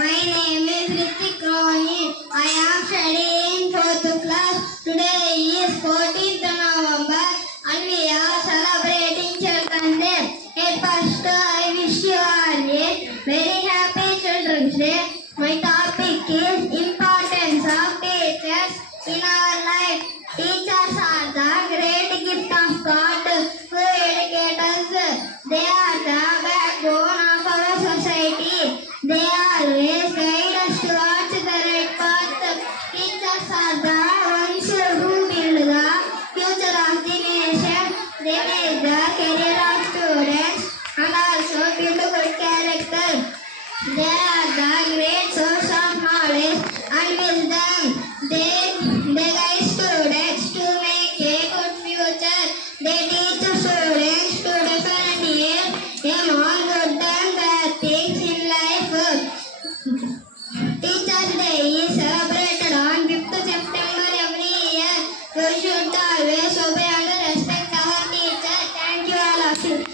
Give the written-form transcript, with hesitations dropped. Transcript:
My name is Ritik Rohini. I am studying 4th class. Today is 14th November and we are celebrating Children's Day. At first, I wish you all a very happy Children's Day. My topic is importance of teachers in our life. Teachers are the great gift of God who educate us. They are the backbone of our society. They always guide us towards the right path. Teachers are the ones who build the future of the nation. They make the career of students and also build good character. They are the great source